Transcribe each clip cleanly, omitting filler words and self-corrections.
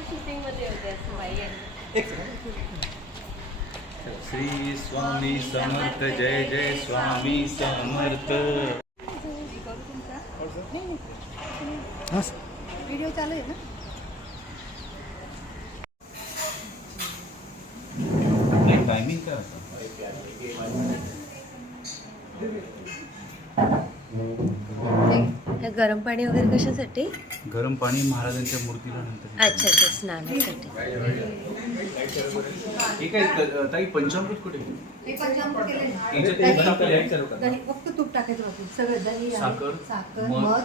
Shooting मध्ये होते असं बाई श्री स्वामी समर्थ जय जय स्वामी समर्थ. व्हिडिओ चालू आहे ना. टायमिंग काय होतं? गरम पाणी वगैरे कशासाठी? गरम पाणी महाराजांच्या मूर्तीला नंतर. अच्छा अच्छा, स्नानासाठी. ठीक आहे ताई, पंचामृत कुठे? फक्त तूप टाकायचं बाकी सगळं. दही, साखर, मध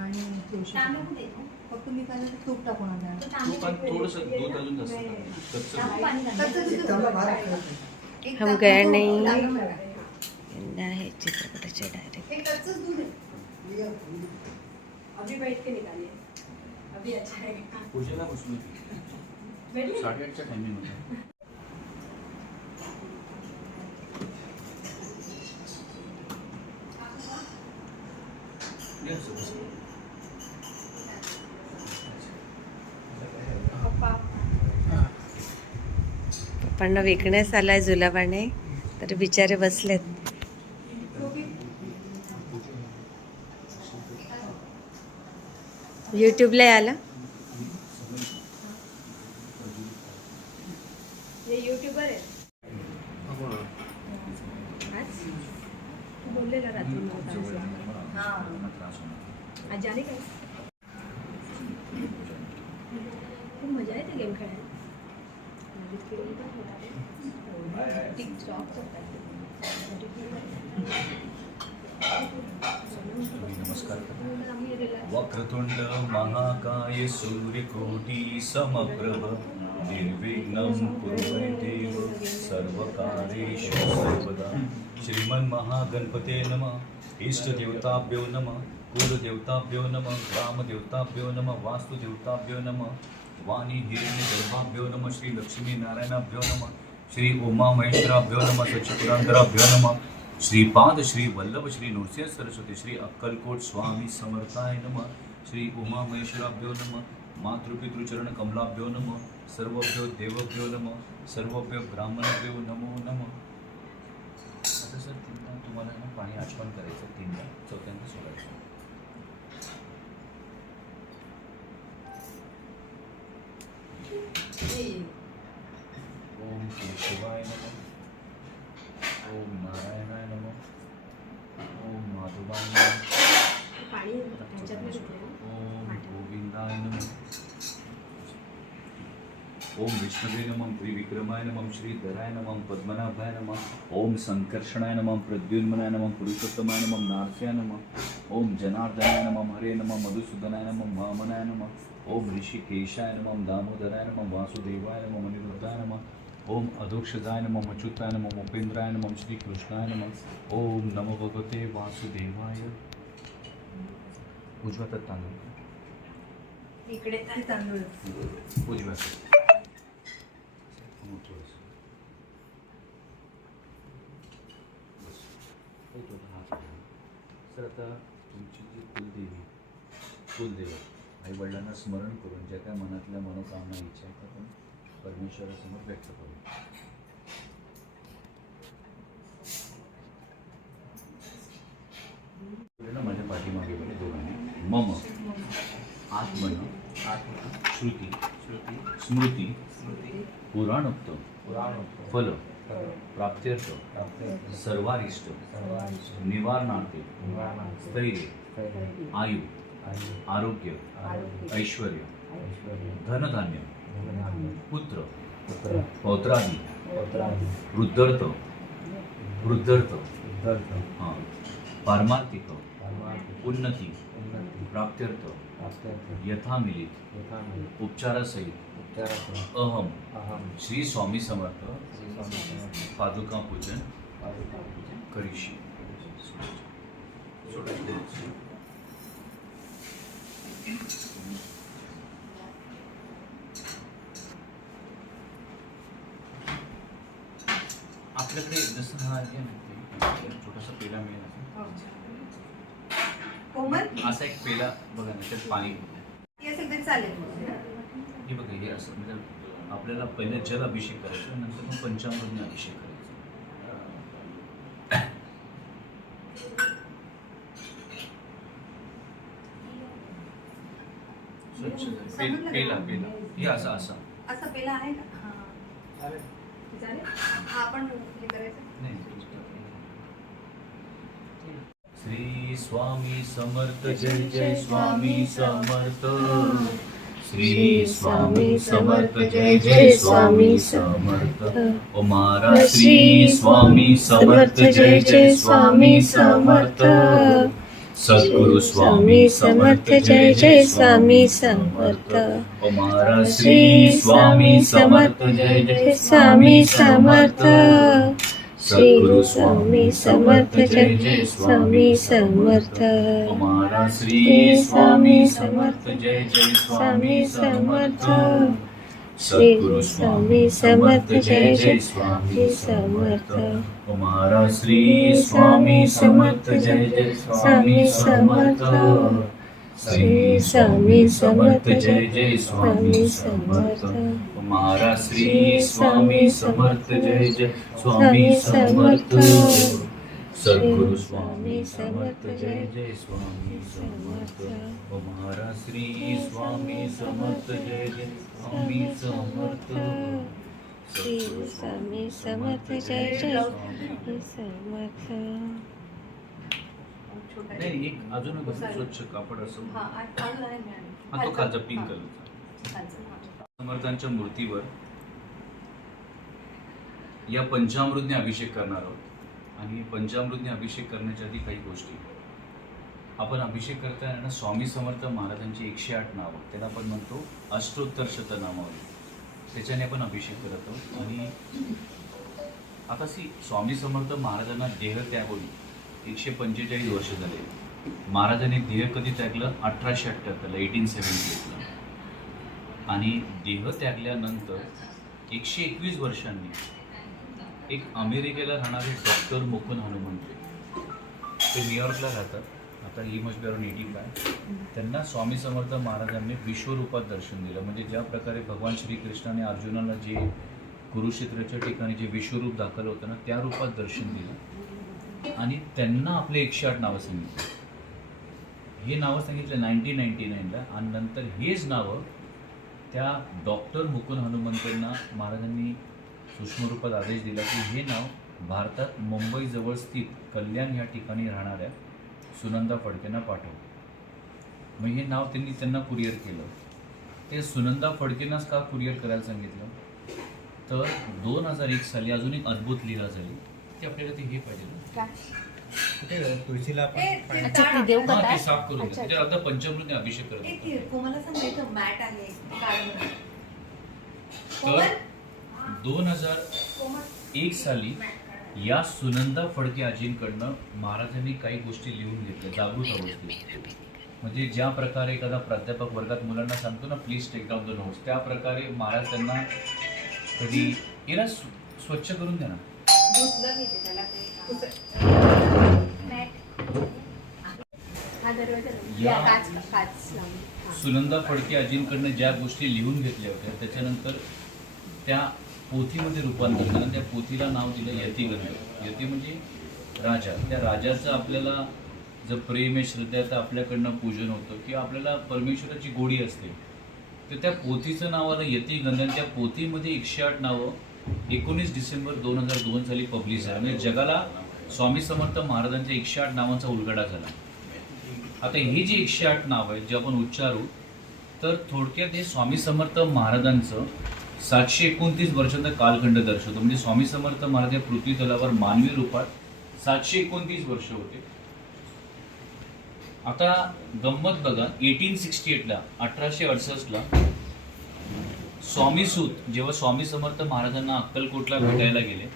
आणि तुळशी. फक्त मी काय तूप टाकून थोडंसं दूध अजून जास्त. हम गए नहीं है चित्रपटाचे डायरेक्ट. अभी बैठ के निकालिए. अभी अच्छा है. पूजेला बसलो 8:30चा टायमिंग होता. पप्पांना विकण्यास आलाय जुलाबाने, तर बिचारे बसलेत. यूट्यूबला आला. यूट्यूबर आहे. बोललेला रात्री आज आले काय. खूप मजा येते गेम खेळायला. नमस्कार. वक्रतुंड महाकाय सूर्यकोटि समप्रभ निर्विघ्नं कुरु मे देव सर्वकार्येषु सर्वदा. श्रीमन्महागणपते नमः. इष्टदेवताभ्यो नमः. कुलदेवताभ्यो नमः. ग्रामदेवताभ्यो नमः. वास्तुदेवताभ्यो नमः. वाणी हिरण्यगर्भाभ्यो नमः. श्री लक्ष्मी नारायणाभ्यो नमः. श्री उमा महेश्वराभ्यो नमः. सच्चिदानंदराभ्यो नमः. श्रीपाद श्री वल्लभ श्री नृसिंह सरस्वती श्री अक्कलकोट स्वामी समर्थाय नमः. श्री उमा महेश्वराभ्यो नमः. मातृपितृचरण कमलाभ्यो नमः. सर्वभ्यो देवभ्यो नमः. सर्वभ्यो ब्राह्मणभ्यो नमो नमः. आता सर तीनदा तुम्हाला ना पाणी आचमन करायचं. तीनदा, चौथ्यांदा सोडायचं. ओम केशवाय नमः. ओम नारायणाय नमः. ओम माधवाय नमः. ओम गोविंदाय नमः. ओम विष्णवे नमः. त्रिविक्रमाय नमः. श्रीधराय नमः. पद्मनाभाय नमः. ओम संकर्षणाय नमः. प्रद्युम्नाय नमः. पुरुषोत्तमाय नमः. नारसिंहाय नमः. ओम जनार्दनाय नमः. हरे नमः. मधुसूदनाय नमः. वामनाय नमः. ओम ऋषिकेशाय नमः. दामोदराय नमः. वासुदेवाय नमः. अनिरुद्धाय नमः. ओम अधोक्षजाय नमः. अच्युताय नमः. उपेंद्राय नमः. श्री कृष्णाय नमः. ओम नमो भगवते वासुदेवाय. उजव्या हातात तांदूळ. इकडे तांदूळ. उजव्या सर, आता तुमची जी कुलदेवी आई वडिलांना स्मरण करून ज्या काय मनातल्या मनोकामना इच्छा आहेत आपण परमेश्वरासमोर व्यक्त करू. माझ्या पाठीमागे बोले दोघांनी. मम आत्मन श्रुती स्मृती पुराणोक्त फल प्राप्त्यर्थ सर्वारिष्ट निवारणार्थे स्थैर्य आयु आरोग्य ऐश्वर्य धनधान्य पुत्र पौत्रादी वृद्धर्थ हां पारमार्थिक उन्नती प्राप्त्यर्थ यथा मिलित उपचारासहित अहम श्री स्वामी समर्थ पादुका पूजन करीशी. आपल्याकडे जसं हा छोटासा पेला मिळेल असा एक पेला बघा ना, त्यात पाणी तरी चालेल. हे बघा, हे असं म्हणजे आपल्याला पहिले जल अभिषेक करायचा, नंतर मग पंचामृतने अभिषेक करायचा. स्वच्छ पेला पेला हे असं असं असं पेला आहे का? चालेल. आपण हे करायचं. नाही. श्री स्वामी समर्थ, जय जय स्वामी समर्थ. श्री स्वामी समर्थ, जय जय स्वामी समर्थ. ओ महाराज श्री स्वामी समर्थ, जय जय स्वामी समर्थ. सद्गुरु स्वामी समर्थ, जय जय स्वामी समर्थ. ओ महाराज श्री स्वामी समर्थ, जय जय स्वामी समर्थ. सद्गुरु स्वामी समर्थ, जय जय स्वामी समर्थ. ओ महाराज श्री स्वामी समर्थ, जय जय स्वामी समर्थ. सद्गुरु स्वामी समर्थ, जय जय स्वामी समर्थ. ओ महाराज श्री स्वामी समर्थ, जय जय स्वामी समर्थ. श्री स्वामी समर्थ, जय जय स्वामी समर्थ. ओ महाराज श्री स्वामी समर्थ, जय जय स्वामी समर्थ. सद्गुरु स्वामी समर्थ, जय जय स्वामी समर्थ. ओ महाराज श्री स्वामी समर्थ, जय जय स्वामी समर्थ. श्री स्वामी समर्थ, जय जय स्वामी समर्थ. छोटा नाही, एक अजून एक स्वच्छ कापड असं हा अजून आहे मी आणि. हा तो खालचा पिंक हा, कलरचा. खालचं, हा. समर्थांच्या मूर्तीवर या पंचामृतने अभिषेक करणार आहोत. आणि पंचामृतने अभिषेक करण्याच्या आधी काही गोष्टी आपण अभिषेक करताना स्वामी समर्थ महाराजांची 108 नावं, त्याला आपण म्हणतो अष्टोत्तर शतनामावली, त्याच्याने आपण अभिषेक करत आहोत. आणि आता स्वामी समर्थ महाराजांना देह त्याग होईल 145 वर्ष झाले. महाराजांनी देह कधी त्यागलं? 1878ला, 1878ला. आणि देह त्यागल्यानंतर 121 वर्षांनी एक अमेरिकेला राहणारे डॉक्टर मुकुंद हनुमंत, ते न्यूयॉर्कला राहतात, आता ही मस्ट बी अराउंड 85. त्यांना स्वामी समर्थ महाराजांनी विश्वरूपात दर्शन दिलं. म्हणजे ज्या प्रकारे भगवान श्रीकृष्णाने अर्जुनाला जे कुरुक्षेत्राच्या ठिकाणी जे विश्वरूप दाखवलं होतं ना, त्या रूपात दर्शन दिलं. आणि त्यांना आपले 108 नावं सांगितली. हे नावं सांगितलं 1999ला. आणि नंतर हेच नावं त्या डॉक्टर मुकुंद हनुमंतांना महाराजांनी सूक्ष्म रूपात आदेश दिला की हे नाव भारतात मुंबईजवळ स्थित कल्याण या ठिकाणी राहणाऱ्या सुनंदा फडकेंना पाठव. मग हे नाव त्यांना कुरिअर केलं. ते सुनंदा फडकेंनाच का कुरिअर करायला सांगितलं? तर 2001 साली अजून एक अद्भुत लीला झाली ती आपल्याला ते हे पाहिजे ना, तुळशीला अच्छा, ती देव हा, कथा ते साफ करून घ्या. म्हणजे आता पंचामृतने अभिषेक करत होतो. कोमला सांग इथं मॅट आहे काढून. तर 2001 साली या सुनंदा फडके आजींकडनं महाराजांनी काही गोष्टी लिहून घेतल्या जागृत अवस्थेत. म्हणजे ज्या प्रकारे एखादा प्राध्यापक वर्गात मुलांना सांगतो ना, please take down the notes, त्या प्रकारे महाराज त्यांना कधी याला स्वच्छ करून द्या ना. या सुनंदा फडके आजींकडनं ज्या गोष्टी लिहून घेतल्या होत्या त्याच्यानंतर त्या पोथीमध्ये रूपांतर झालं. त्या पोथीला नाव दिलं यतिगंध. यती म्हणजे राजा. त्या राजाचं आपल्याला जर प्रेम आहे, श्रद्धाचं आपल्याकडनं पूजन होतं किंवा आपल्याला परमेश्वराची गोडी असते, तर त्या पोथीचं नाव आलं यतिगंध. आणि त्या पोथीमध्ये 108 नावं 19 डिसेंबर 2002 साली पब्लिश झालं. म्हणजे जगाला स्वामी समर्थ महाराजांच्या 108 नावांचा उलगडा झाला. आता ही जी 108 नाव आहेत जे आपण उच्चारू, तर थोडक्यात हे स्वामी समर्थ महाराजांचं 729 वर्षांचा कालखंड दर्शवतो. म्हणजे स्वामी समर्थ महाराज या पृथ्वी तलावर मानवी रूपात 729 वर्ष होते. आता गंमत बघा, 1868ला 1868ला स्वामी सूत जेव्हा स्वामी समर्थ महाराजांना अक्कलकोटला भेटायला गेले,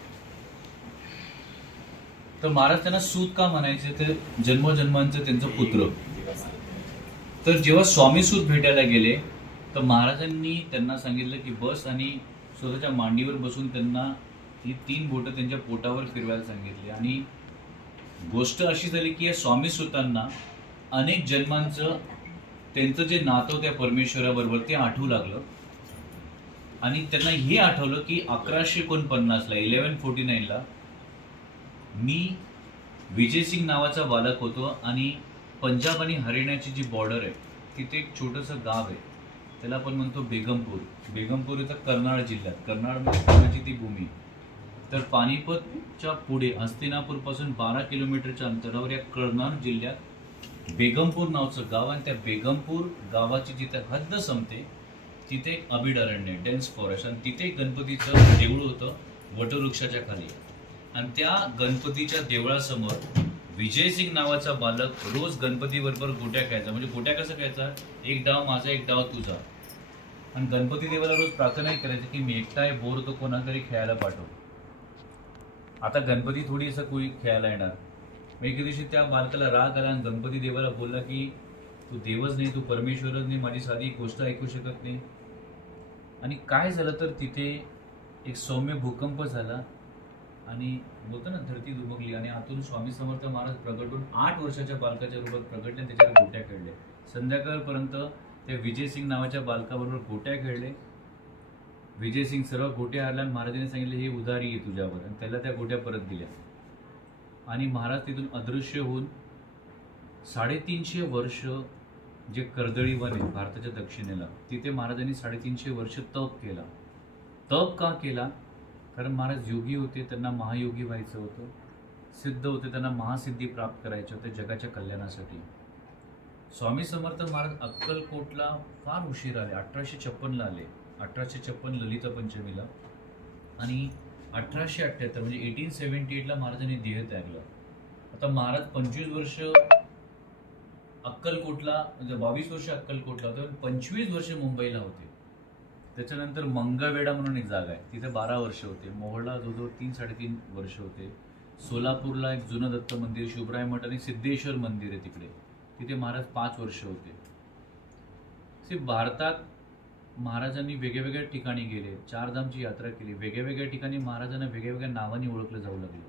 तर महाराज त्यांना सूत का म्हणायचे? तर जन्मोजन्मांचं त्यांचं पुत्र. तर जेव्हा स्वामी सूत भेटायला गेले तर महाराजांनी त्यांना सांगितलं की बस, आणि स्वतःच्या मांडीवर बसून त्यांना ही 3 बोटं त्यांच्या पोटावर फिरवायला सांगितली. आणि गोष्ट अशी झाली की या स्वामी सुतांना अनेक जन्मांचं त्यांचं जे नातं त्या परमेश्वराबरोबर ते आठवू लागलं आणि त्यांना हे आठवलं की 1149ला 1149ला मी विजयसिंग नावाचा बालक होतो आणि पंजाब आणि हरियाणाची जी बॉर्डर आहे तिथे एक छोटंसं गाव आहे, त्याला आपण म्हणतो बेगमपूर. बेगमपूर इथं कर्नाळ जिल्ह्यात, कर्नाळमध्ये पुण्याची ती भूमी. तर पानिपतच्या पुढे हस्तिनापूरपासून 12 किलोमीटरच्या अंतरावर या कर्नाळ जिल्ह्यात बेगमपूर नावाचं गाव, आणि त्या बेगमपूर गावाची जिथे हद्द संपते तिथे एक अभयारण्य, डेन्स फॉरेस्ट, आणि तिथे गणपतीचं देऊळ होतं वटवृक्षाच्या खाली. आणि त्या गणपतीच्या देवळासमोर विजयसिंग नावाचा बालक रोज गणपती बरोबर गोट्या खेळायचा. म्हणजे गोट्या कसं खेळायचा, एक डाव माझा एक डाव तुझा. आणि गणपती देवाला रोज प्रार्थनाही करायची की मी एकटा आहे, बोर तो कोणातरी खेळायला पाठव. आता गणपती थोडी असं कोणी खेळायला येणार. मग एके दिवशी त्या बालकाला राग आला आणि गणपती देवाला बोलला की तू देवच नाही, तू परमेश्वरच नाही, माझी साधी गोष्ट ऐकू शकत नाही. आणि काय झालं तर तिथे एक सौम्य भूकंप झाला आणि बोलतो ना धरती दुबकली, आणि आतून स्वामी समर्थ महाराज प्रगट होऊन 8 वर्षाच्या बालकाच्या रूपात प्रगटले आणि त्याच्यावर गोट्या खेळले. संध्याकाळपर्यंत त्या विजयसिंग नावाच्या बालकाबरोबर गोट्या खेळले. विजयसिंग सर्व गोट्या हरल्या आणि महाराजांनी सांगितले हे उधारी आहे तुझ्यावर, आणि त्याला त्या गोट्या परत दिल्या. आणि महाराज तिथून अदृश्य होऊन 350 वर्ष जे कर्दळी वन आहे भारताच्या दक्षिणेला, तिथे महाराजांनी 350 वर्ष तप केला. तप का केला? कारण महाराज योगी होते, त्यांना महायोगी व्हायचं होतं. सिद्ध होते, त्यांना महासिद्धी प्राप्त करायच्या होत्या जगाच्या कल्याणासाठी. स्वामी समर्थ महाराज अक्कलकोटला फार उशीर आले, 1856ला आले. 1856 ललित पंचमीला, आणि 1878 म्हणजे 1878ला महाराजांनी देह त्यागला. आता महाराज 25 वर्ष अक्कलकोटला, म्हणजे 22 वर्ष अक्कलकोटला होते, 25 वर्ष मुंबईला होते. त्याच्यानंतर मंगळवेढा म्हणून एक जागा आहे, तिथे 12 वर्ष होते. मोहोळला जवळजवळ 3-3.5 वर्ष होते. सोलापूरला एक जुनं दत्त मंदिर, शिवराय मठ आणि सिद्धेश्वर मंदिर आहे तिकडे, तिथे महाराज 5 वर्ष होते. भारतात महाराजांनी वेगवेगळ्या ठिकाणी गेले, 4 धामची यात्रा केली. वेगवेगळ्या ठिकाणी महाराजांना वेगवेगळ्या नावाने ओळखलं जाऊ लागलं.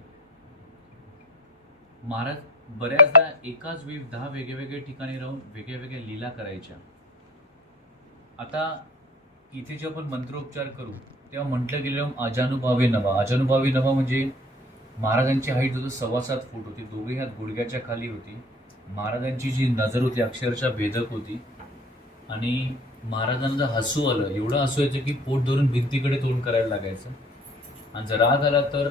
महाराज बऱ्याचदा एकाच वेळी 10 वेगवेगळ्या ठिकाणी राहून वेगवेगळ्या लीला करायच्या. आता इथे जे आपण मंत्रोपचार करू तेव्हा म्हटलं गेलं अजानुभावे नवा. अजानुभावी नवा म्हणजे महाराजांची हाईट जवळ 7.25 फूट होती, दोघे हात गुडघ्याच्या खाली होती. महाराजांची जी नजर होती अक्षरशः भेदक होती. आणि महाराजांना जर हसू आलं, एवढं हसू यायचं की पोट धरून भिंतीकडे तोंड करायला लागायचं. आणि जर राग आला तर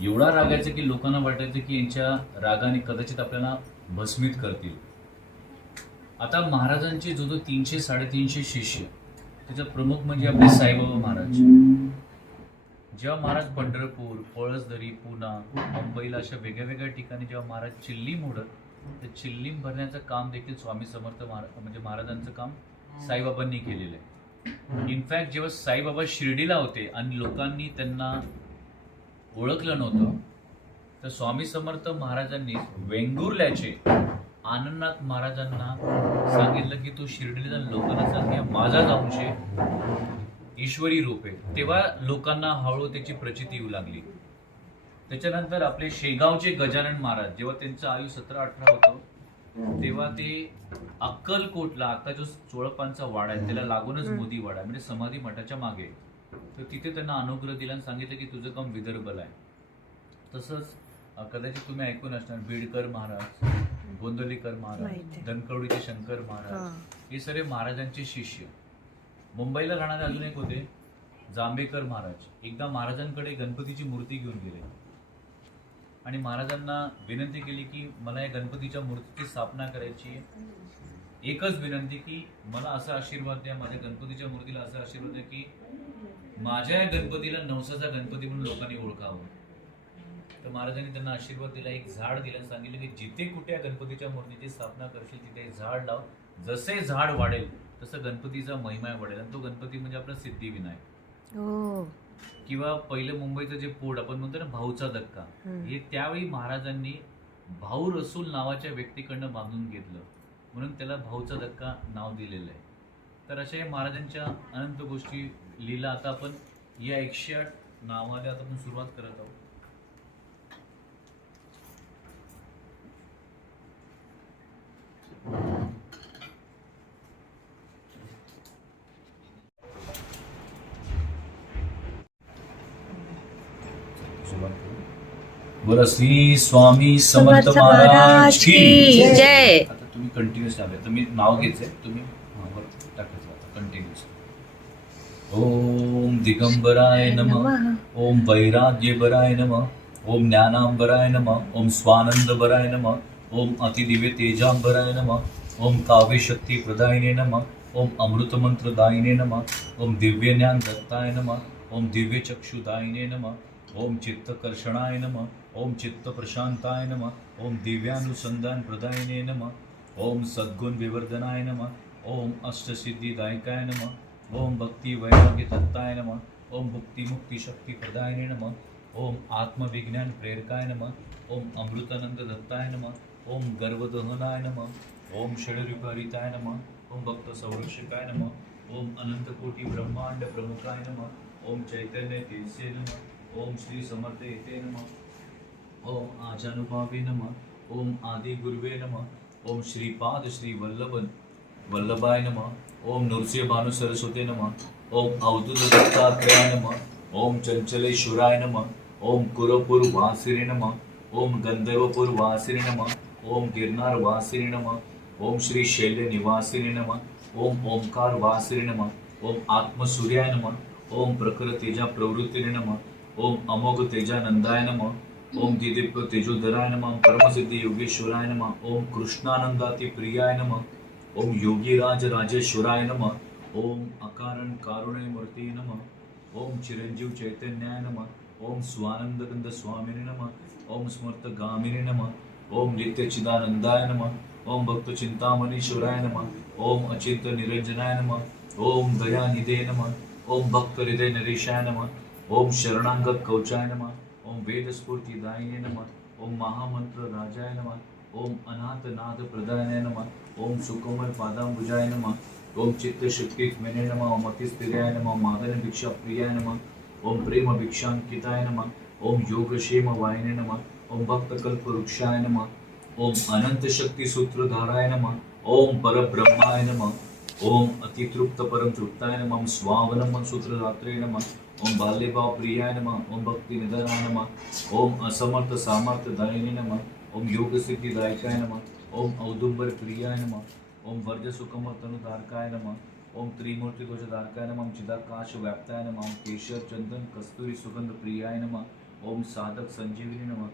एवढा राग यायचा की लोकांना वाटायचं की यांच्या रागाने कदाचित आपल्याला भस्मित करतील. आता महाराजांचे जो 300-350 शिष्य, त्याच्यात प्रमुख म्हणजे आपले साईबाबा महाराज. जेव्हा महाराज पंढरपूर, पळसदरी, पुणा, मुंबईला अशा वेगळ्या ठिकाणी जेव्हा महाराज चिल्लीम ओढत, तर चिल्लीम भरण्याचं काम देखील स्वामी समर्थ म्हणजे महाराजांचं काम साईबाबांनी केलेलं आहे. इनफॅक्ट जेव्हा साईबाबा शिर्डीला होते आणि लोकांनी त्यांना ओळखलं नव्हतं, तर स्वामी समर्थ महाराजांनी वेंगुर्ल्याचे आनंदनाथ महाराजांना सांगितलं की तू शिर्डीला जाऊन लोकांना सांग की माझाच अंश आहे, ईश्वरी रूप आहे. तेव्हा लोकांना हळूहळू त्याची प्रचिती येऊ लागली. त्याच्यानंतर आपले शेगावचे गजानन महाराज, जेव्हा त्यांचं आयु 17-18 होतं, तेव्हा ते अक्कलकोटला, आता जो चोळपांचा वाडा आहे त्याला लागूनच मोदी वाडा आहे, म्हणजे समाधी मठाच्या मागे, तर तिथे त्यांना अनुग्रह दिला आणि सांगितलं की तुझं काम विदर्भला आहे. तसंच कदाचित तुम्ही ऐकून असणार बीडकर महाराज, गोंदवलीकर महाराज, धनकवडीचे शंकर महाराज, हे सर्व महाराजांचे शिष्य. मुंबईला राहणारे अजून एक होते जांभेकर महाराज. एकदा महाराजांकडे गणपतीची मूर्ती घेऊन गेले आणि महाराजांना विनंती केली की मला या गणपतीच्या मूर्तीची स्थापना करायची आहे. एकच विनंती की मला असा आशीर्वाद द्या, माझ्या गणपतीच्या मूर्तीला असा आशीर्वाद द्या की माझ्या या गणपतीला नवसाचा गणपती म्हणून लोकांनी ओळखावं. तर महाराजांनी त्यांना आशीर्वाद दिला, एक झाड दिलं, सांगितलं की जिथे कुठे या गणपतीच्या मूर्तीची स्थापना करशील तिथे झाड लाव, जसे झाड वाढेल तसं गणपतीचा महिमा वाढेल. आणि तो गणपती म्हणजे आपला सिद्धिविनायक. किंवा पहिलं मुंबईचं जे पोड आपण म्हणतो ना भाऊचा धक्का, हे त्यावेळी महाराजांनी भाऊ रसूल नावाच्या व्यक्तीकडनं बांधून घेतलं, म्हणून त्याला भाऊचा धक्का नाव दिलेलं आहे. तर अशा या महाराजांच्या अनंत गोष्टी लीला आता आपण या 108 नावाला आता आपण सुरुवात करत आहोत. सुरुवात करू. बोला श्री स्वामी समर्थ महाराज की जय. आता तुम्ही कंटिन्युअस टाका. तर मी नाव घ्यायचंय, तुम्ही टाकायचं आता कंटिन्युअस. ओम दिगंबराय नमः, ओम वैराग्यबराय नमः, ओम ज्ञानांबराय नमः, ओम स्वानंदबराय नमः, ओम अतिदिव्य तेजांबराय नमः, ओम काव्य शक्ती प्रदायिने नमः, ओम अमृतमंत्रदायिने नमः, ओम दिव्य ज्ञान दत्ताय नमः, ओम दिव्य चक्षुदायिने नमः, ओम चित्तकर्षणाय नमः, ओम चित्त प्रशांताय नमः, ओम दिव्यानुसंधान प्रदायिने नमः, ओम सद्गुण विवर्धनाय नमः, ओम अष्टसिद्धिदायकाय नमः, ओम भक्ति वैराग्य दत्ताय नमः, ओम भुक्ति मुक्ति शक्ति प्रदायिने नमः, ओम आत्मविज्ञान प्रेरकाय नमः, ओम अमृतानंद दत्ताय नमः, ओम गर्वदहनाय नमः, ओम षडरूपहरिताय नमः, ओम भक्त संरक्षकाय नमः, ओम अनंत कोटि ब्रह्मांड प्रमुखाय नमः, ओम चैतन्य तेजसे नमः, ओम श्री समर्थ येते नमः, ओम आजानुभावे नमः, ओम आदि गुरुवे नमः, ओम श्रीपाद श्री वल्लभाय नमः, ओम नृसिंह भानु सरस्वते नमः, ओम अवधूत दत्तात्रेयाय नमः, ओम चंचलेश्वराय नमः, ओम कुरपुर वासिने नमः, ओम गंधर्वपुर वासिने नमः, ओम गिरनार वासिने नमः, ओम श्री शैल्य निवासिने नमः, ओम ओंकार वासिने नमः, ओम आत्मसूर्याय नमः, ओम प्रखर तेजा प्रवृत्तीने नमः, ओम अमोघ तेजानंदाय नमः, ओम दिदीप्य तेजोधराय नमः, परमसिद्धी योगेश्वराय नमः, ओम कृष्णानंदाति प्रियाय नमः, ओम योगीराज राजेश्वराय नमः, ओम अकारण कारुण्य मूर्ति नमः, ओम चिरंजीव चैतन्याय नमः, ओम स्वानंदगंध स्वामिने नमः, ओम स्मर्त गामिने नमः, ओम नित्य चिदानंदाय नमः, ओम भक्त चिंतामणीश्वराय नमः, ओम अचिंत निरंजनाय नमः, ओम दयानिधे नमः, ओम भक्त हृदय नरेशाय नमः, ओम शरणांगत कवचाय नमः, ओम वेद स्फूर्तिदायिने नमः, ओम महामंत्र राजाय नमः, ओम अनाथ नाद प्रदायनाय नमः, ओम सुकोमल पादांबुजाय नमः, ओम चित्त शक्ति मेने नमः, ओम अतिस्थिराय नमः, ओम मादन भिक्षा प्रियाय नमः, ओम प्रेम भिक्षांकिताय नमः, ओम योगक्षेम वाहिने नमः, ओम भक्त कल्प वृक्षाय नमः, ओम अनंत शक्ति सूत्रधाराय नमः, ओम परब्रह्माय नमः, ओम अतितृप्त परम तृप्ताय नमः, ओम स्वावनम सूत्रधात्रे नमः, ओम बाल्यभाव प्रियाय नमः, ओम भक्ति निधनाय नमः, ओम असमर्थ सामर्थ्य दायिने नमः, ओम योग सिद्धिदायकाय नमः, ओम औदुंबर प्रियाय नमः, ओम वर्ज सुखमर तनुधारकाय नमः, ओम त्रिमूर्ति ध्वजधारकाय नमः, ओम चिदाकाश व्याप्ताय नमः, ओम केशर चंदन कस्तूरी सुगंध प्रियाय नमः, ओम साधक संजीवनी नमः,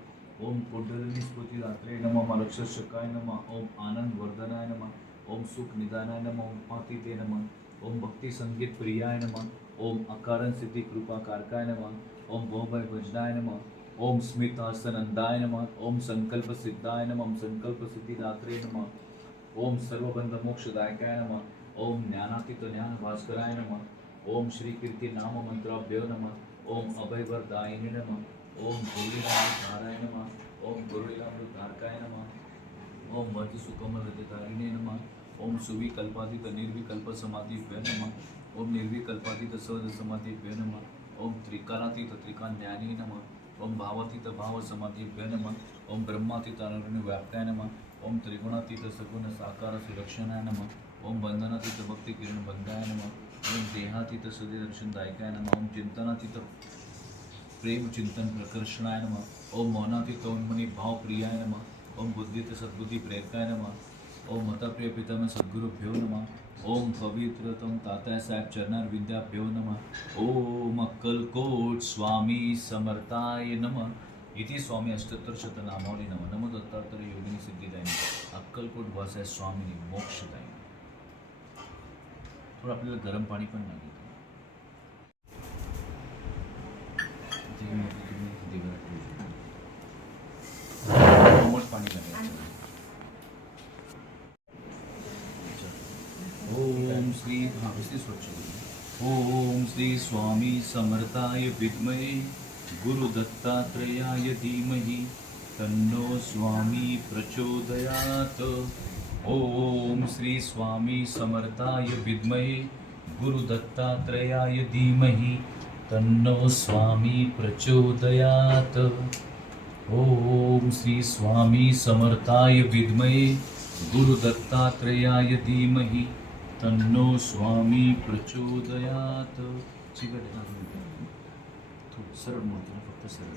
ओम कुंडलिनी स्फूर्तिदात्रे नमः, ओम रक्षकाय नमः, ओम आनंद वर्धनाय नमः, ओम सुख निदानाय नमः, ओम पातिते नमः, ओम भक्ति संगीत प्रियाय नमः, ओम अकारण सिद्धि कृपा कारकाय नमः, ओम भवभय भजनाय नमः, ओम स्मितासनंदाय नमः, ओम संकल्प सिद्धाय नमः, ओम संकल्प सिद्धिदात्रे नमः, ओम सर्वबंध मोक्षदायकाय नमः, ओम ज्ञानातीत ज्ञान भास्कराय नमः, ओम श्री कीर्ति नाम मंत्राभ्यो नमः, ओम अभयवरदायिने नमः, ओम गुरुलीलामृतधाराय नमः, ओम गुरुलीलामृतधारकाय नमः, ओम वर्ज सुकोमल हृदयधारिणे नमः, ओम सुविकल्पातीत निर्विकल्प समाधिभ्यो नमः, ओम निर्विकल्पातीत सहज समाधिभ्यो नमः, ओम त्रिकालातीत त्रिकाल ज्ञानी नमः, ओम भावातीत भाव समाधिभ्यो नमः, ओम ब्रह्मातीत अनन्य व्याप्ताय नमः, ओम त्रिगुणातीत सगुण साकार सुरक्षणाय नमः, ओम बंधनातीत भक्ति किरण बंधाय नमः, ओम देहातीत सदे दर्शनदायकाय नमः, ओम चिंतनातीत प्रेम चिंतन प्रकर्षणाय नमः, ओम मौनातीत उन्मनी भाव प्रियाय नमः, ओम बुद्धित सद्बुद्धि प्रेरकाय नमः, ओम मताप्रिय पितामह सद्गुरुभ्यो नमः, ओम पवित्रतम तात्या साहेब चरणार विद्याभ्यो नमः, ओम अक्कलकोट स्वामी समर्थाय नमः. इति स्वामी अष्टोत्तरशतनामावली नमः. नमो दत्तात्रेय योगिनी सिद्धिदायिनी अक्कलकोट वासाय स्वामिनी मोक्षदायिनी. थोडं आपल्याला गरम पाणी पण लागेल. कोमट पाणी लागेल. ओम श्री स्वच्छ. ओम श्री स्वामी समर्थाय विद्महे गुरु दत्तात्रेयाय धीमहि तन्नो स्वामी प्रचोदयात्. ओम श्री स्वामी समर्थाय विद्महे गुरु दत्तात्रेयाय धीमहि तन्नो स्वामी प्रचोदयात्. ओम श्री स्वामी समर्थाय विद्महे गुरु दत्तात्रेयाय धीमहि तन्नो स्वामी प्रचोदयात्. सरळ मूर्ती फक्त सरळ.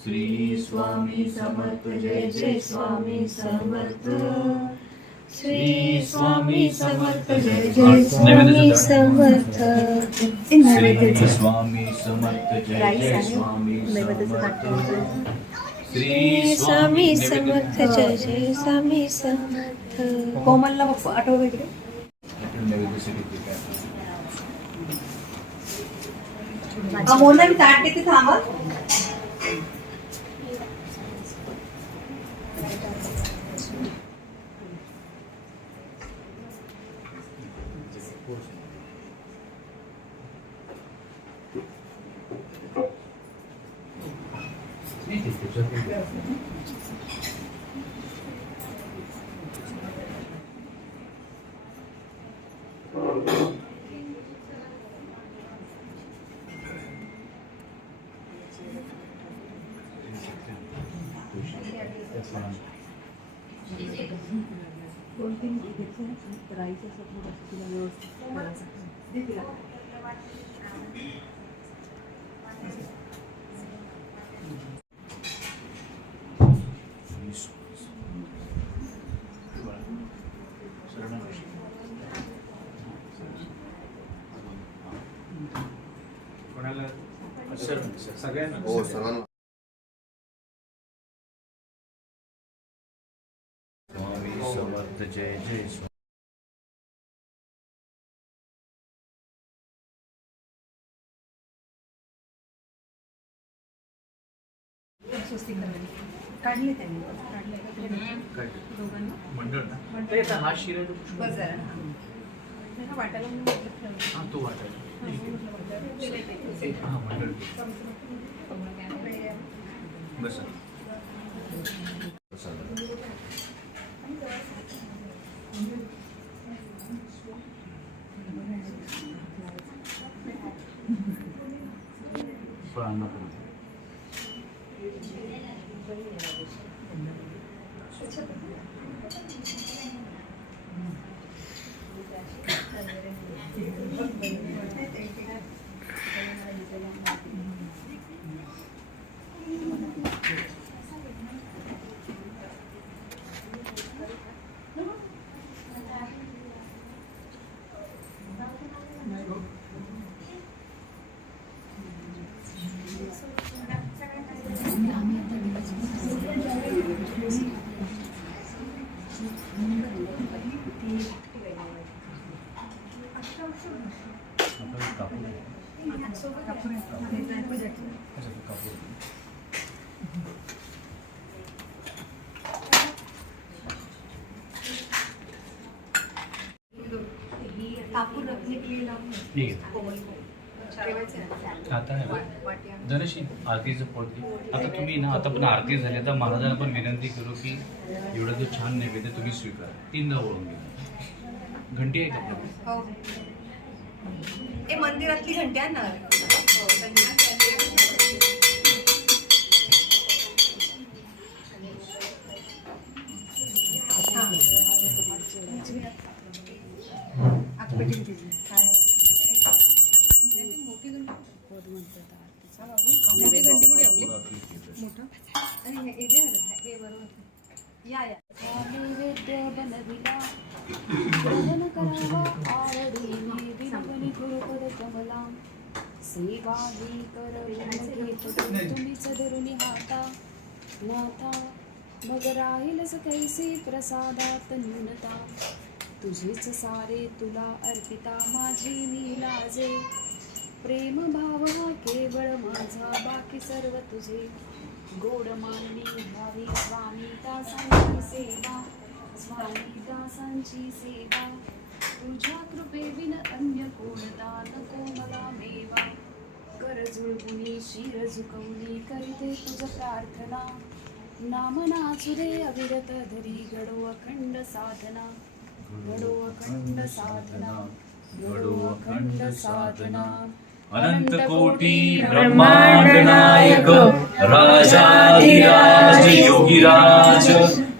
श्री स्वामी समर्थ जय जय स्वामी समर्थ श्री स्वामी समर्थ जय जय स्वामी समर्थ श्री स्वामी समर्थ जय जय स्वामी समर्थ श्री स्वामी समर्थ जय जय स्वामी समर्थ. कोमलला बघ आठवलं इकडे. मोना मी ताट देते थांबा. दोन तीन घ्यायचं राईचं सगळं तिला व्यवस्थित करायचं. दे तिला. सगळ्यांना हो सर्वांना स्वामी समर्थ जय जय स्वामी. स्वस्तिक काढले त्यांनी दोघांना मंडळ ना हा शिरा बस जरा. त्यांना वाटायला म्हणून म्हटलं हा तो वाटायला ठेव. हा मंडळ बस फळांना पण कापूर रखने आता आहे ना जराशी आरतीचं पडते. आता तुम्ही ना आता पण आरती झाली आता महाराजांना पण विनंती करू की एवढा जो छान नैवेद्य तुम्ही स्वीकारा. 3दा वळून घ्या. घंटी आहे का आपल्याकडे? हो. ए मंदिरातली घंटी आहे ना. या नैवेद्य बनविला ग्रहण करावा आरडी विनवणी गुरुपद कमला सेवा ही करविन तुम्ही सदरुनी हाता नाथा मग राहीलच कैसी प्रसादात न्यूनता तुझेच सारे तुला अर्पिता माझी मी लाजे प्रेम भाव हा केवळ माझा बाकी सर्व तुझे गोड मानणी भावी स्वामी दासांची सेवा स्वामी दासांची सेवा तुझ्या कृपे विन अन्य कोणता नको मला मेवा कर जुळवुनी शिर झुकवुनी करीते तुझ प्रार्थना नाम नाचुदे अविरत धरी घडो अखंड साधना घडो अखंड साधना घडो अखंड साधना अनंत कोटी ब्रह्मांड नायक राजाधिराज योगीराज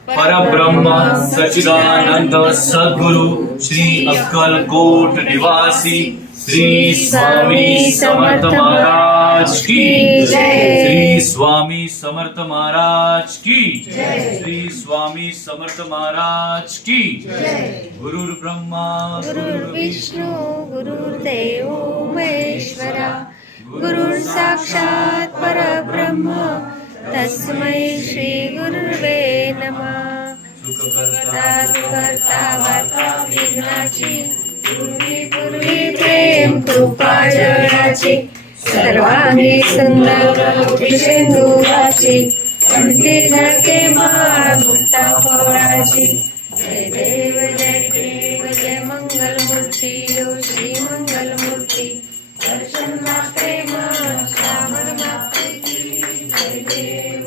परब्रह्म सच्चिदानंद सद्गुरु श्री अक्कलकोट निवासी श्री स्वामी समर्थ महाराज महाराज की जय. श्री स्वामी समर्थ महाराज की श्री स्वामी समर्थ महाराज की गुरुर् ब्रह्मा गुरुर्विष्णू गुरुर्देव महेश्वरा गुरुर् साक्षात परब्रह्म तस्मै श्री गुरुवे नमः. करता वार्ता विघ्नाची पूर्वी प्रेम कृपा जळाची सर्वांगी सुंदर सिंदुराची अंती झळके माळ मुक्ता फळाची. जय देव जय मंगल मूर्ती श्री मंगल मूर्ती दर्शन मात्रे श्रावण मात्रे जय देव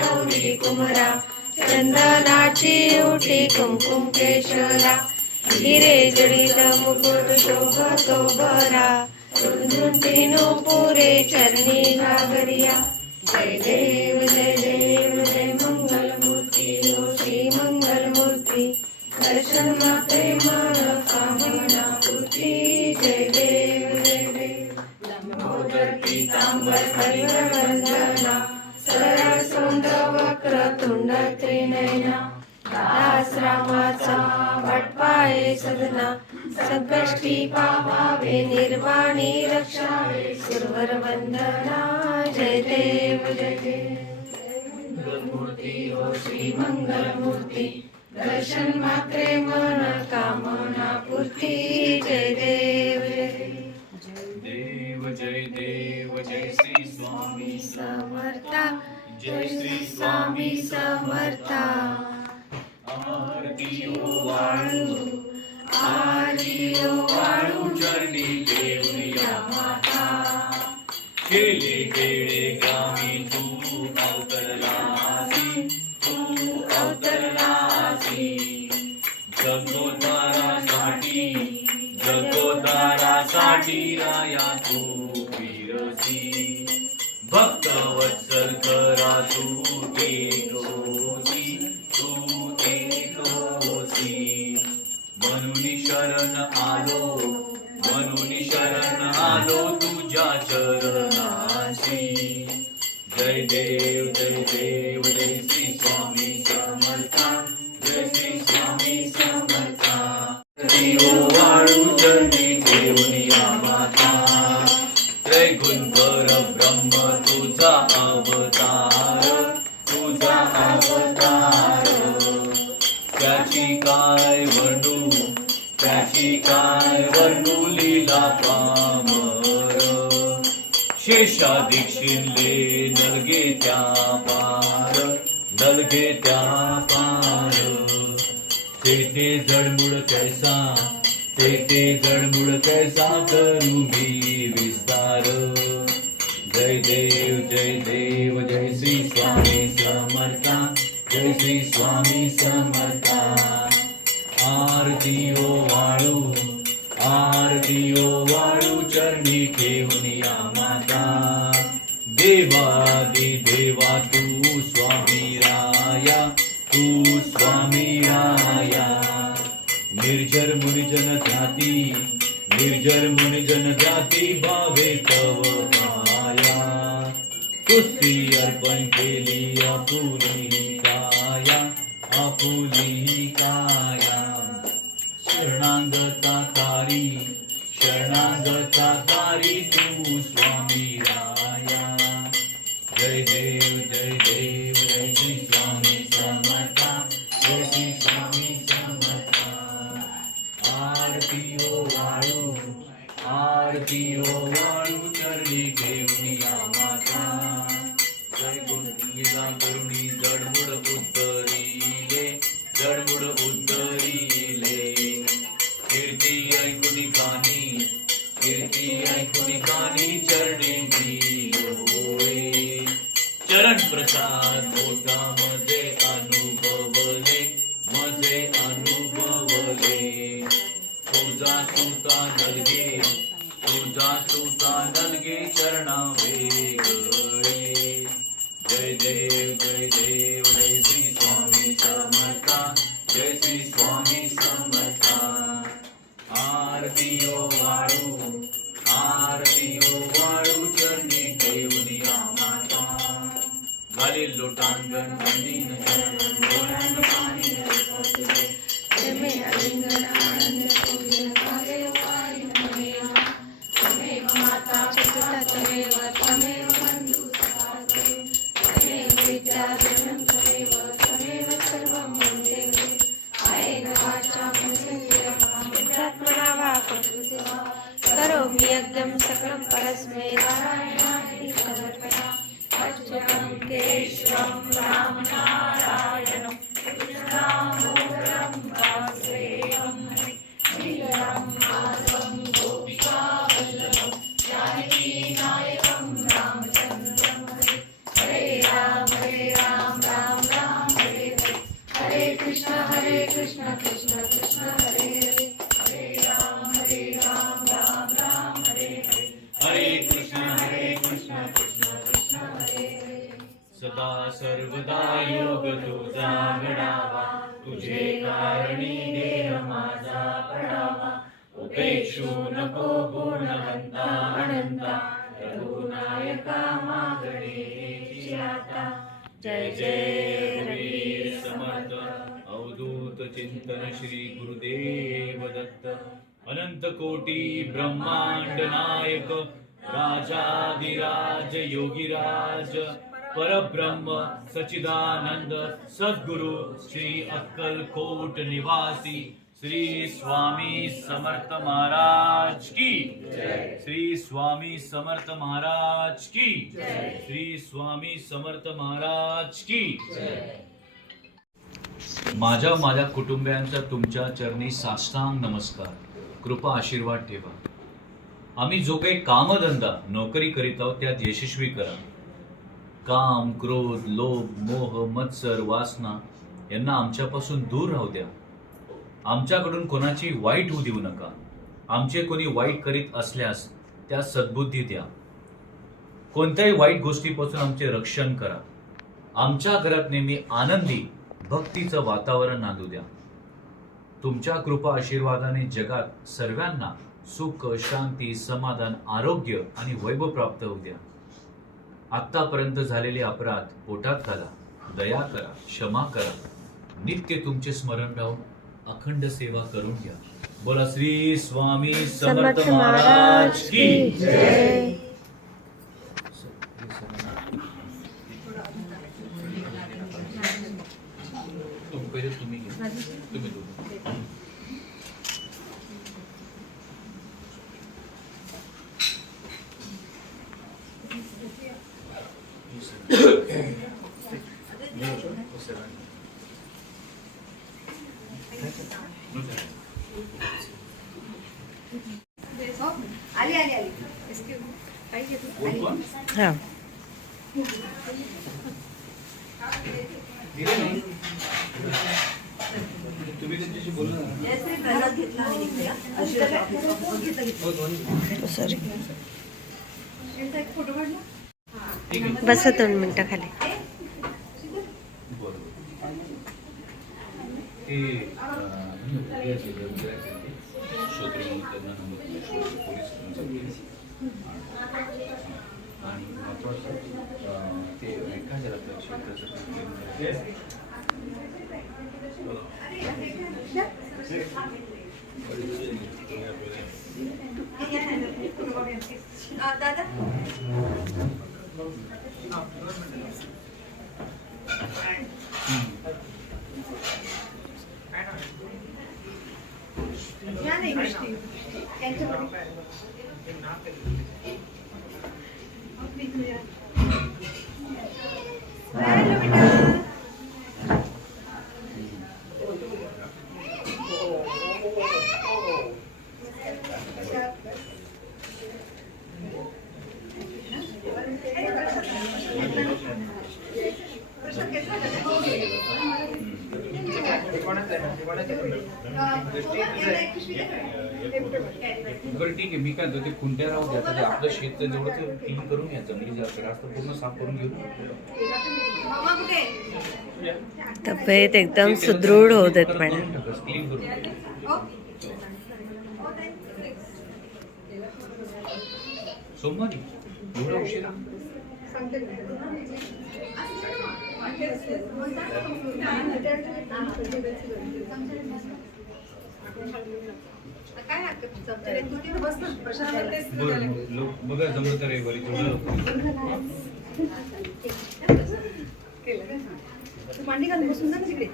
गौरी कुमरा चंदनाची उठी कुमकुम केशरा हिरे जडित मुकुट शोभतो बरा तीनो पुरे चरणी घागरिया. जय देव जय मंगल मूर्ती श्री मंगल मूर्ती दर्शन मात्रे मन कामना पूर्ती. जय देव लंबोदर पीतांबर हरिवर वंदना सरळ सोंड वक्र तुंड त्रिनयना दास रामाचा वाटपाये सदना संकष्टी पावावे निर्वाणी रक्षावे सुरवर वंदना. जय देव मूर्ती हो श्री मंगल मूर्ती दर्शन मात्रे मन कामना पूर्ती. जय देव जय श्री स्वामी समर्था जय श्री स्वामी समर्था. आरती वाळू चरणी देऊया माता केले केळे गावी तू अवतरलासी जगोदारासाठी राया तू फिरसी भक्त वत्सल करा तू एकोसी शरण आलो तुझ्या चरणाशी. जय देव जय श्री स्वामी समर्था जय श्री स्वामी समर्था. वाळू चरणी देऊनिया माता त्रैगुणकर ब्रह्म तुझा अवतार त्याची काय वर्णू लीला पामर शेषा दीक्षिणले नलगे त्या पार तेथे जडमुड कैसा करू मी विस्तार. जय देव जय श्री स्वामी समर्था जय श्री स्वामी समर्था. आरती ओ वाळू चरणी ठेवूनिया माता देवा तू स्वामी राया. निर्जर मुनिजन ध्याती भावे तव माया तुसी अर्पण केली आपुली काया. शरणागता तारी तू स्वामी राया. जय देव जय श्री स्वामी समर्था जय श्री स्वामी समर्था. आरती ओ वाळू चरणी घेऊनिया माता त्रैगुणिला करुणी जडमुड उद्धरिले कीर्ती ऐकुनी कानी चरणी दिलोळे. चरण प्रसाद मोठा मजे अनुभवले तुझा सुता नलगे चरणा वेगळे. जय देव जय श्री स्वामी समर्था जय श्री स्वामी समर्था. आरती ओ वाळू सर्वांगण वंदित चरण डोळ्यांना पाणी घालतो तुझे प्रेमे आलिंगन आनंद पूजन करे उपाय तमेव तमेव माता पिता तमेव तमेव बंधु सखा तमेव विद्या जनम तमेव तमेव सर्वं मन्ये कायेन वाचा मनसेन्द्रियात्मना वा प्रकृते वा करोमि यज्ञं सकलं परस्मै नारायणाय समर्पयामि अच्युतं केशवं राम नारायणं कृष्णदामोदरं वासुदेवं श्रीराम माधवं गोपिकावल्लभं जानकीनायकं रामचन्द्रं हरे राम राम राम हरे हरे हरे कृष्ण कृष्ण कृष्ण हरे हरे हरे राम राम राम हरे हरे हरे कृष्ण कृष्ण कृष्ण हरे हरे सदा सर्वदा योग तुझा घडावा तुझे कारणी देह माझा पडावा उपेक्षू नको गुणवंता अनंता रघुनायका मागणे आता जय जय रवी समर्थ अवधूत चिंतन श्री गुरुदेव दत्त अनंत कोटी ब्रह्मांड नायक राजाधिराज योगीराज परब्रह्म सच्चिदानंद सद्गुरु श्री अक्कलकोट निवासी श्री स्वामी समर्थ महाराज की श्री स्वामी समर्थ महाराज की श्री स्वामी समर्थ महाराज की माझ्या कुटुंबियांचा तुमच्या चरणी साष्टांग नमस्कार. कृपा आशीर्वाद ठेवा. आम्ही जो काही कामधंदा नोकरी करीत आहोत त्यात यशस्वी करा. काम क्रोध लोभ मोह मत्सर वासना यांना आमच्यापासून दूर राहू द्या. आमच्याकडून कोणाची वाईट होऊ देऊ नका. आमचे कोणी वाईट करीत असल्यास त्या सद्बुद्धी द्या. कोणत्याही वाईट गोष्टीपासून आमचे रक्षण करा. आमच्या घरात नेहमी आनंदी भक्तीचं वातावरण नांदू द्या. तुमच्या कृपा आशीर्वादाने जगात सर्वांना सुख शांती समाधान आरोग्य आणि वैभव प्राप्त होऊ द्या. आतापर्यंत झालेले अपराध पोटात घाला. दया करा क्षमा करा. नित्य तुमचे स्मरण राहून अखंड सेवा करून घ्या. बोला श्री स्वामी समर्थ महाराज की जय. तुम्ही घ्या. तुम्ही आली आली आली पाहिजे हां तुम्ही त्यांच्याशी बोला सॉरी फोटो काढला. बस 2 मिनिटं खाली. दादा या नाही गोष्टी त्यांच्याकडे बरं ठीक आहे. मी काय म्हणतो ते खुंट्या राहू द्या. ते आपलं शेत जेवढं ते क्लीन करून घ्या. जमिनी जास्त रास्त पूर्ण साफ करून घेऊ. तब्येत एकदम सुदृढ होत आहेत मॅडम. क्लीन करून घ्या. सोमवारी एवढा उशिरा काय हरकत नाही. तू तिथे बस ना, प्रशांत. बघा जमलं तर रविवारी थोडं तू मांडी घालून बसून जा ना तिकडे.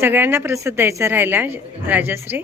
सगळ्यांना प्रसाद द्यायचा राहिला राजश्री.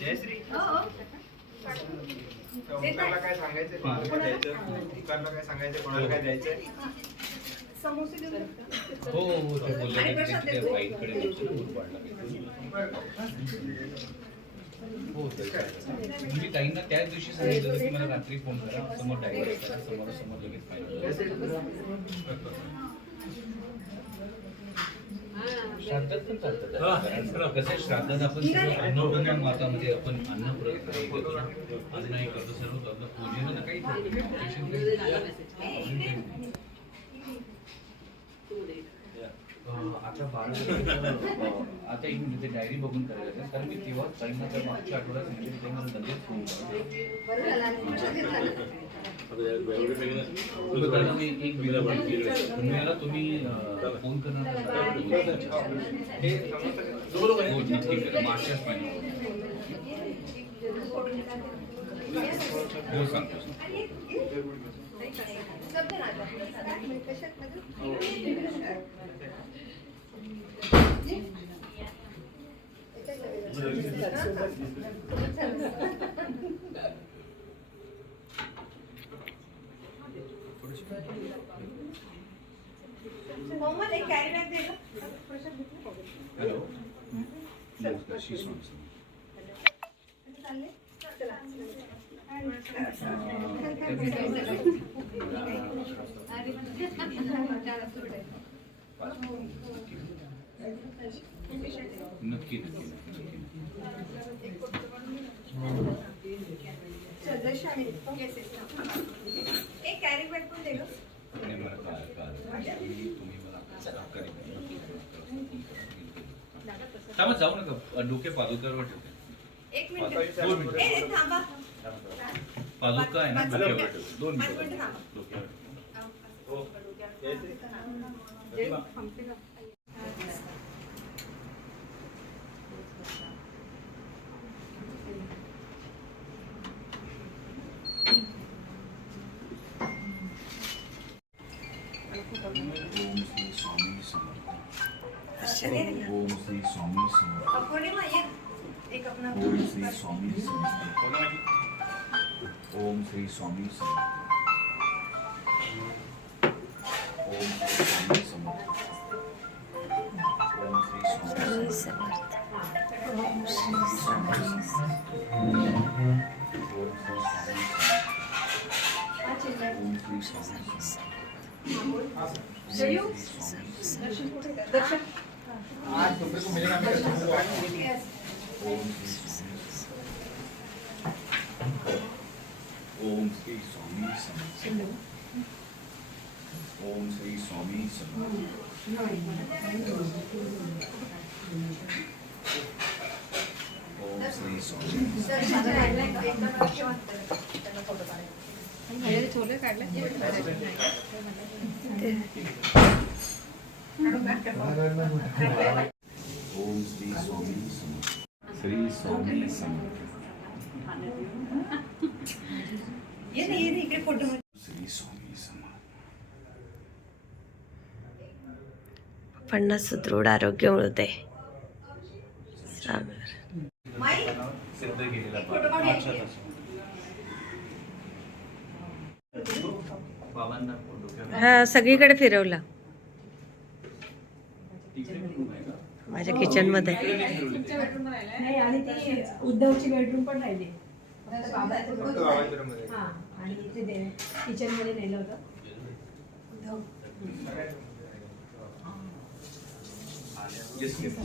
जयश्री काय सांगायचं, कोणाला काय सांगायचं, कोणाला काय द्यायचं. समोसे देऊ शकता. हो हो ते बोलले फाईलकडे हो मी ताईंना त्याच दिवशी सांगितलं होतं की मला रात्री फोन करा, समोर ड्रायव्हर असतात, समोर लगेच फाईल श्राद्धात पण चालतं. कसं आहे, श्राद्धात आपण अन्नपूर्णा मातामध्ये आपण अन्न हे करतो सर्व करतो. पूजेला काही आता 12 आता एक मिनिट डायरी बघून करायला, कारण मी तेव्हा ताईंना तर मागच्या आठवड्यात सांगितलं, ते मला लगेच फोन मी एक तुम्हाला तुम्ही फोन करणार मार्चच्याच महिन्यात हो सांगतो. हॅलो नमस्कार, शी स्वामी. नक्की नक्की एक कॅरी बॅग पण दे गं. तुम्ही मला जाऊ नका, डोके पादुकावर ठेवते. एक मिनिट. 2 मिनिट. थांबा. पादुका आहे ना डोक्यावर ठेवते. 2 5 मिनिट मिनिटं थांबा. डोक्यावर. ओम श्री स्वामी समर्थ. ओम श्री स्वामी समर्थ. पौर्णिमा एक अपना ओम श्री स्वामी समर्थ. ओम श्री स्वामी समर्थ. ओम श्री स्वामी समर्थ. ओम श्री स्वामी समर्थ. ओम श्री स्वामी समर्थ. ओम श्री स्वामी समर्थ. दर्शन. ओम श्री स्वामी समर्थ. ओम श्री स्वामी समर्थ. ओम श्री स्वामी. छोले काढले. ओम श्री स्वामी समर्थ. श्री स्वामी समर्थ. ये इकडे फोटो. श्री स्वामी समर्थ. पप्पांना सुदृढ आरोग्य मिळू दे. माई सिद्ध केलेला फोटो काढ. बाबांना डोक्यावर हा सगळीकडे फिरवला तिकडे पण room आहे का? माझ्या किचन मध्ये. नाही आणि ती उद्धवची बेडरूम पण राहिली. फक्त बाबाचं फक्त room बाबांच्या room मध्ये. हा आणि इथे किचन मध्ये नेलं होतं. उद्धव. Yes, yes.